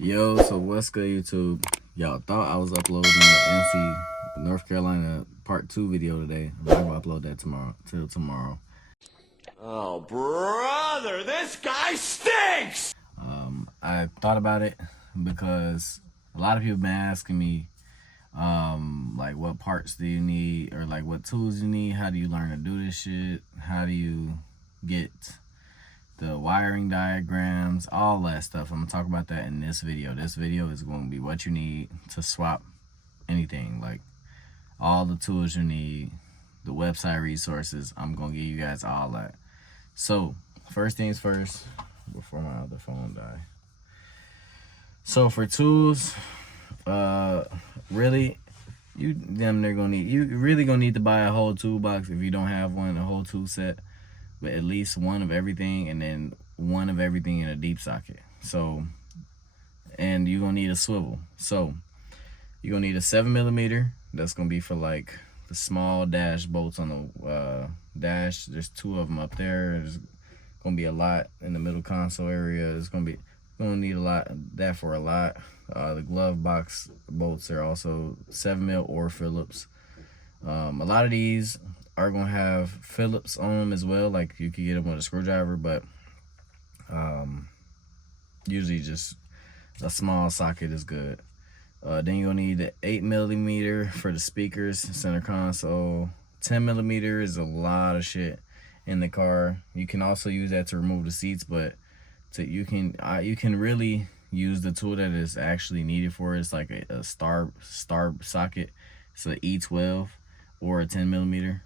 Yo, so what's good, YouTube? Y'all thought I was uploading the NC North Carolina part 2 video today. I'm not gonna upload that till tomorrow. Oh, brother, this guy stinks! I thought about it because a lot of people been asking me, like, what parts do you need, or like what tools you need? How do you learn to do this shit? How do you get the wiring diagrams, all that stuff? I'm gonna talk about that in this video. This video is going to be what you need to swap anything, like all the tools you need, the website resources. I'm gonna give you guys all that. So first things first, before my other phone die. So for tools, really, you really gonna need to buy a whole toolbox if you don't have one, a whole tool set, but at least one of everything, and then one of everything in a deep socket. So, and you're gonna need a swivel. So you're gonna need a 7mm. That's gonna be for like the small dash bolts on the dash. There's 2 of them up there. There's gonna be a lot in the middle console area. It's gonna need a lot that for a lot. The glove box bolts are also 7mm or Phillips. A lot of these are gonna have Phillips on them as well. Like you could get them with a screwdriver, but usually just a small socket is good. Then you're gonna need the 8mm for the speakers, center console. 10mm is a lot of shit in the car. You can also use that to remove the seats, but you can really use the tool that is actually needed for it. It's like a star socket. It's an E12 or a 10mm.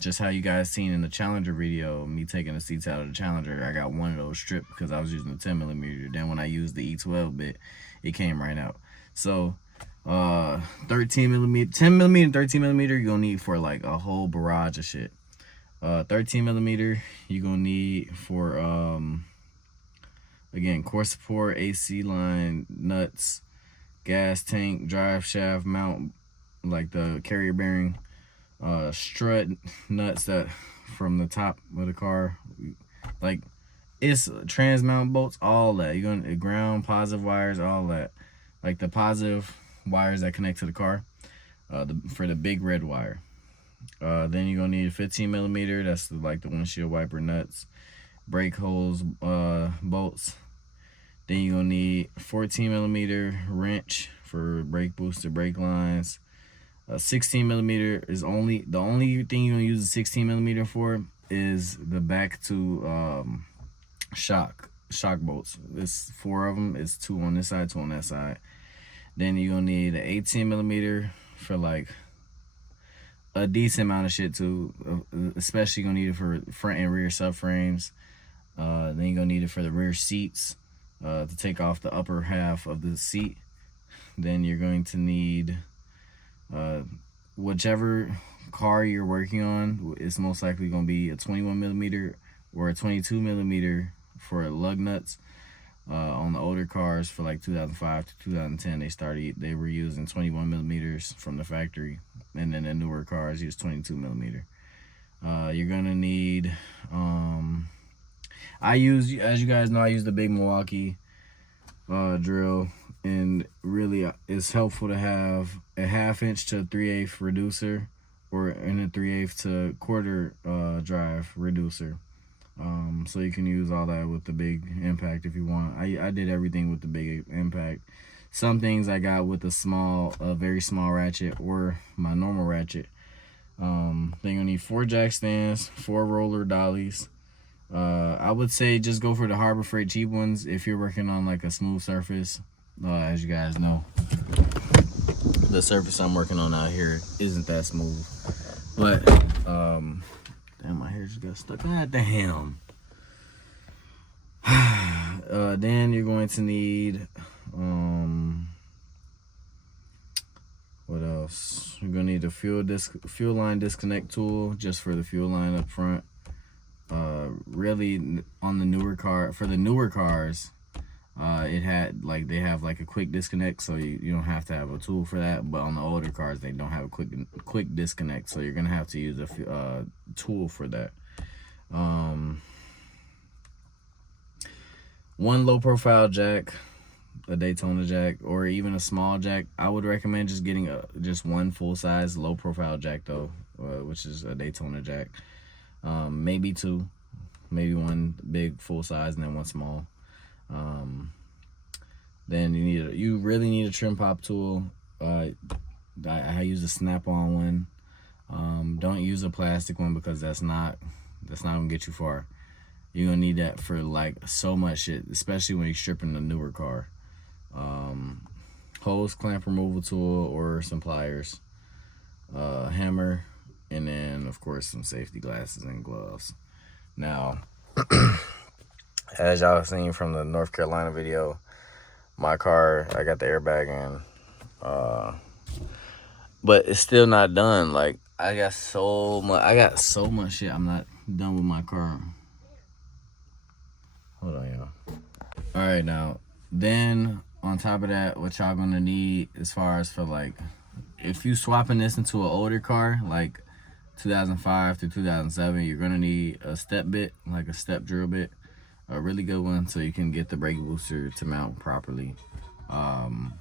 Just how you guys seen in the Challenger video, me taking the seats out of the Challenger, I got one of those stripped because I was using the 10mm. Then when I used the E12 bit, it came right out. So 13mm, 10mm and 13mm you're gonna need for like a whole barrage of shit. 13mm you're gonna need for again, core support, AC line, nuts, gas tank, drive shaft mount, like the carrier bearing, strut nuts that from the top of the car, like it's trans mount bolts, all that. You're gonna ground, positive wires, all that, like the positive wires that connect to the car, for the big red wire. Then you're gonna need a 15mm. That's like the windshield wiper nuts, brake hose bolts. Then you're gonna need 14mm wrench for brake booster, brake lines. 16mm is the only thing you're gonna use the 16mm for is the back to shock bolts. There's 4 of them. It's 2 on this side, 2 on that side. Then you're gonna need an 18mm for like a decent amount of shit too. Especially gonna need it for front and rear subframes. Then you're gonna need it for the rear seats, to take off the upper half of the seat. Then you're going to need whichever car you're working on. It's most likely going to be a 21mm or a 22mm for lug nuts. On the older cars for like 2005 to 2010, they were using 21mm from the factory, and then the newer cars use 22mm. You're gonna need as you guys know, I use the big Milwaukee drill, and really it's helpful to have a 1/2 inch to 3/8 reducer, or in a 3/8 to quarter drive reducer. So you can use all that with the big impact if you want. I did everything with the big impact. Some things I got with a very small ratchet or my normal ratchet. Then you're gonna need 4 jack stands, 4 roller dollies. I would say just go for the Harbor Freight cheap ones if you're working on like a smooth surface. As you guys know, the surface I'm working on out here isn't that smooth. But damn, my hair just got stuck. God damn. Then you're going to need what else? You're gonna need a fuel line disconnect tool just for the fuel line up front. Really on the newer cars, they have like a quick disconnect, so you don't have to have a tool for that. But on the older cars, they don't have a quick disconnect, so you're gonna have to use a tool for that. One low profile jack, a Daytona jack or even a small jack, I would recommend just getting just one full size low profile jack though, which is a Daytona jack. Maybe two, maybe one big full size and then one small. Then you really need a trim pop tool. I use a snap-on one. Don't use a plastic one because that's not gonna get you far. You're gonna need that for like so much shit, especially when you're stripping a newer car. Hose clamp removal tool or some pliers, hammer, and then of course some safety glasses and gloves. Now, as y'all seen from the North Carolina video, my car, I got the airbag in, but it's still not done. Like I got so much shit. I'm not done with my car. Hold on, y'all. All right, now then on top of that, what y'all gonna need as far as for like, if you swapping this into an older car like 2005 to 2007, you're gonna need a step bit, like a step drill bit, a really good one, so you can get the brake booster to mount properly. And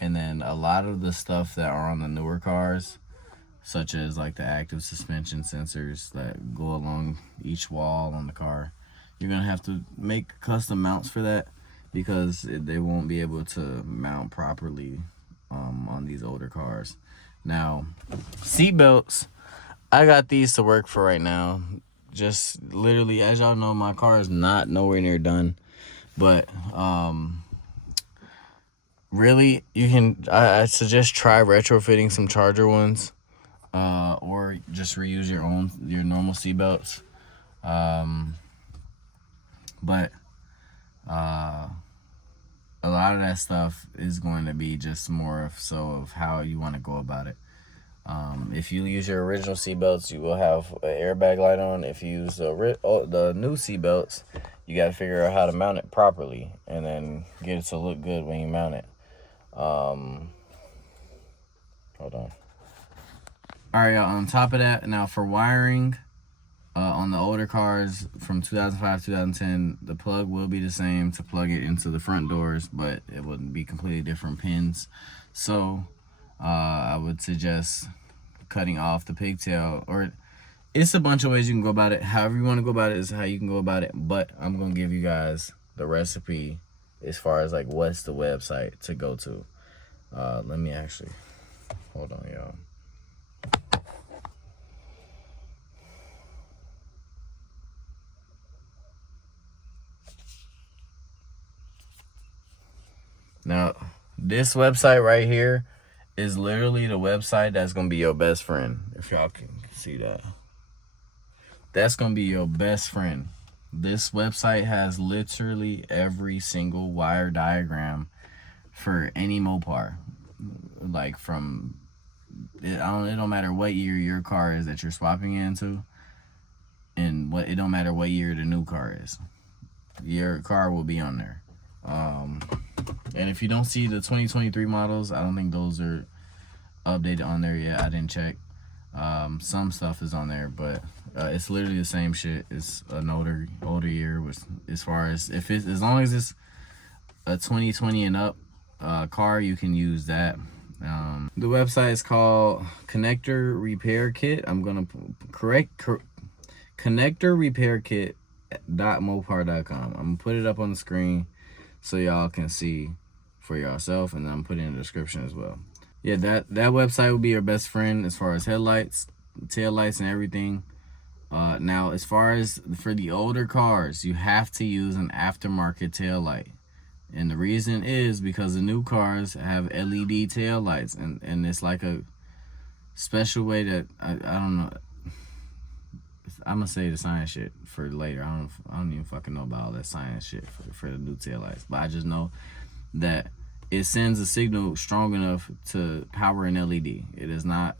then a lot of the stuff that are on the newer cars, such as like the active suspension sensors that go along each wall on the car, you're gonna have to make custom mounts for that because they won't be able to mount properly on these older cars. Now, seat belts, I got these to work for right now. Just literally, as y'all know, my car is not nowhere near done, but really, you can. I suggest try retrofitting some Charger ones, or just reuse your normal seat belts. But a lot of that stuff is going to be just more of how you want to go about it. If you use your original seatbelts, you will have an airbag light on. If you use the new seatbelts, you got to figure out how to mount it properly and then get it to look good when you mount it. Hold on. All right, on top of that, now for wiring, on the older cars from 2005, 2010, the plug will be the same to plug it into the front doors, but it would be completely different pins. So I would suggest cutting off the pigtail, or it's a bunch of ways you can go about it. However you want to go about it is how you can go about it, but I'm going to give you guys the recipe as far as like what's the website to go to. Let me actually, hold on, y'all. Now, this website right here is literally the website that's going to be your best friend. If y'all can see that. That's going to be your best friend. This website has literally every single wire diagram for any Mopar. Like from, it don't matter what year your car is that you're swapping into. And it don't matter what year the new car is. Your car will be on there. And if you don't see the 2023 models, I don't think those are updated on there yet. I didn't check. Some stuff is on there, but it's literally the same shit. It's an older year with, as far as if it's, as long as it's a 2020 and up car, you can use that. The website is called Connector Repair Kit. I'm gonna correct Connector Repair Kit.mopar.com. I'm gonna put it up on the screen so y'all can see for yourself, and then I'm putting in the description as well. Yeah, that website will be your best friend as far as headlights, taillights, and everything. Now, as far as for the older cars, you have to use an aftermarket taillight. And the reason is because the new cars have LED taillights, and it's like a special way that I don't know. I'm gonna say the science shit for later. I don't even fucking know about all that science shit for the new taillights. But I just know that it sends a signal strong enough to power an LED. It's not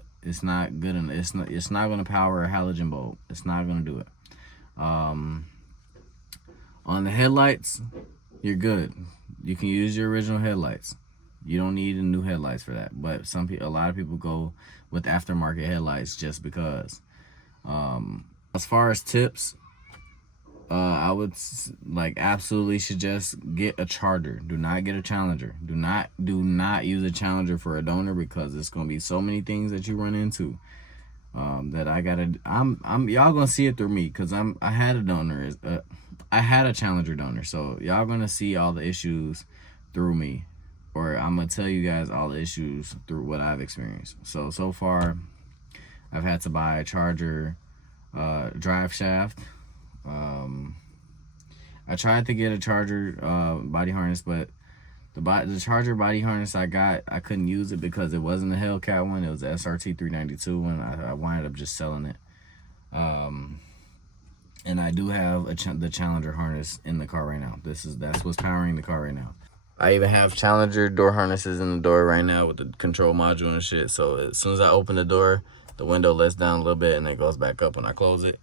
good enough. It's not gonna power a halogen bulb. It's not gonna do it. On the headlights, you're good. You can use your original headlights. You don't need new headlights for that. But a lot of people go with aftermarket headlights just because. As far as tips, I would like absolutely suggest get a Charger. Do not get a Challenger. Do not use a Challenger for a donor, because it's gonna be so many things that you run into. That y'all gonna see it through me, because I had a donor. I had a Challenger donor, so y'all gonna see all the issues through me, or I'm gonna tell you guys all the issues through what I've experienced. So far, I've had to buy a Charger drive shaft. I tried to get a Charger body harness, but the Charger body harness I got, I couldn't use it because it wasn't a Hellcat one. It was the SRT 392 one. I wound up just selling it. And I do have the Challenger harness in the car right now. That's what's powering the car right now. I even have Challenger door harnesses in the door right now with the control module and shit. So as soon as I open the door, the window lets down a little bit and it goes back up when I close it.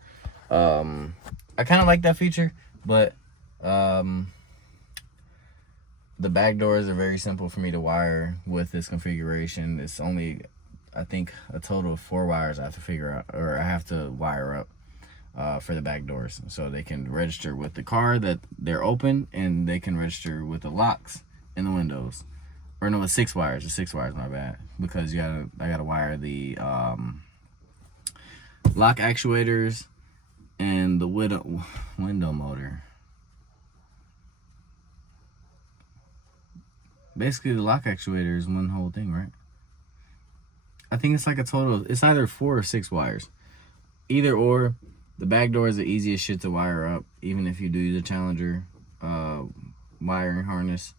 I kind of like that feature, but the back doors are very simple for me to wire with this configuration. It's only, I think, a total of 4 wires I have to figure out, or I have to wire up for the back doors, so they can register with the car that they're open, and they can register with the locks in the windows. Or no, it's 6 wires. It's 6 wires, my bad, because I gotta wire the lock actuators and the window motor. Basically, the lock actuator is one whole thing, right? I think it's like a total, it's either 4 or 6 wires. Either or, the back door is the easiest shit to wire up, even if you do use a Challenger wiring harness.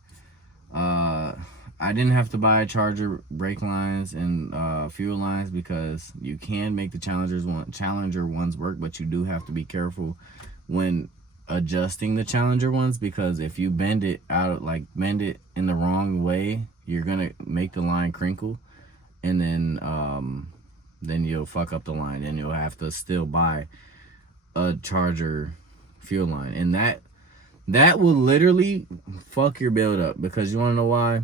I didn't have to buy Charger brake lines and fuel lines, because you can make the Challenger ones work, but you do have to be careful when adjusting the Challenger ones, because if you bend it in the wrong way, you're gonna make the line crinkle, and then you'll fuck up the line, and you'll have to still buy a Charger fuel line, and that will literally fuck your build up, because you want to know why?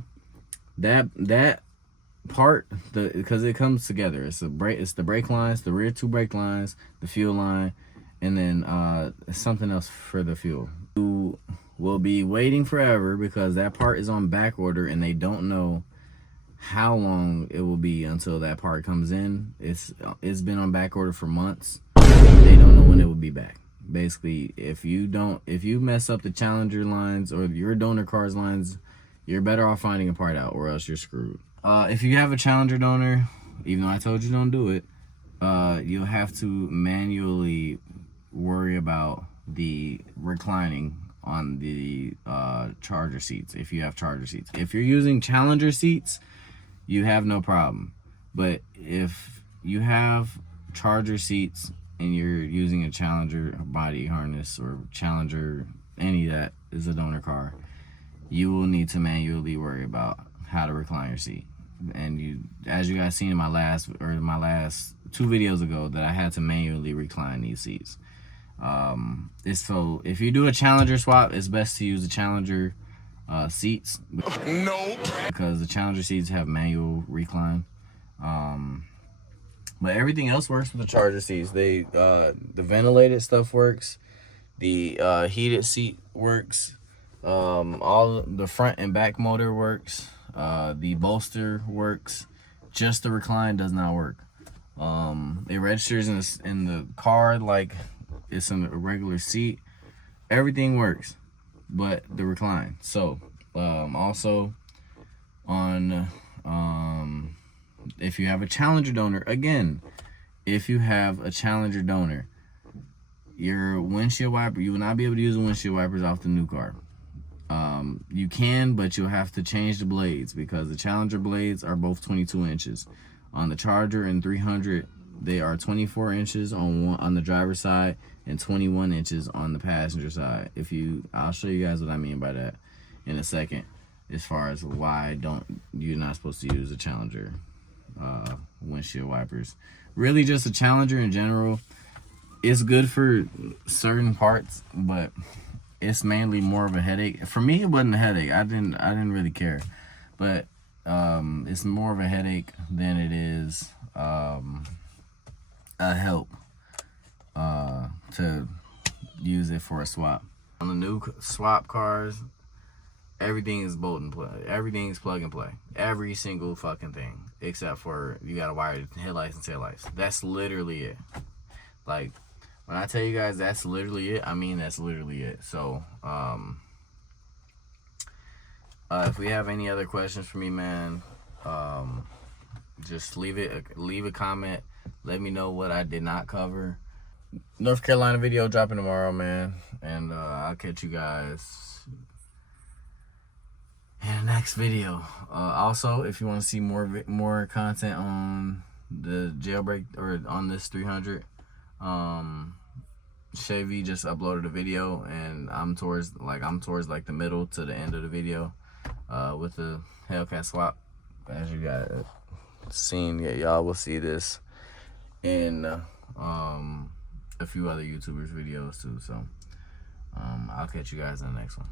That part, because it comes together. It's the brake lines, the rear 2 brake lines, the fuel line, and then something else for the fuel. You will be waiting forever, because that part is on back order, and they don't know how long it will be until that part comes in. It's been on back order for months. They don't know when it will be back. Basically, if you mess up the Challenger lines or your donor car's lines, you're better off finding a part out, or else you're screwed. If you have a Challenger donor, even though I told you don't do it, you'll have to manually worry about the reclining on the Charger seats, if you have Charger seats. If you're using Challenger seats, you have no problem. But if you have Charger seats and you're using a Challenger body harness, or Challenger, any that is a donor car, you will need to manually worry about how to recline your seat. And as you guys seen in my last 2 videos ago, that I had to manually recline these seats. So if you do a Challenger swap, it's best to use the Challenger seats. Nope. Because the Challenger seats have manual recline. But everything else works with the Charger seats. The ventilated stuff works. The heated seat works. All the front and back motor works. The bolster works. Just the recline does not work. It registers in the car like it's in a regular seat. Everything works, but the recline. So also on if you have a Challenger donor, again, if you have a Challenger donor, your windshield wiper, you will not be able to use the windshield wipers off the new car. You can, but you'll have to change the blades, because the Challenger blades are both 22 inches. On the Charger and 300, they are 24 inches on the driver's side and 21 inches on the passenger side. I'll show you guys what I mean by that in a second, as far as why you're not supposed to use a Challenger windshield wipers. Really, just a Challenger in general, it's good for certain parts, but it's mainly more of a headache. For me, it wasn't a headache. I didn't really care, but it's more of a headache than it is a help to use it for a swap. On the new swap cars, everything is bolt and play. Everything is plug and play. Every single fucking thing, except for you gotta wire the headlights and taillights. That's literally it. Like, when I tell you guys that's literally it, I mean that's literally it. So, if we have any other questions for me, man, just leave a comment. Let me know what I did not cover. North Carolina video dropping tomorrow, man, and I'll catch you guys in the next video. Also, if you want to see more content on the jailbreak or on this 300, Chevy just uploaded a video, and I'm towards like the middle to the end of the video with the Hellcat swap. As you guys seen, y'all will see this in a few other YouTubers videos too. So I'll catch you guys in the next one.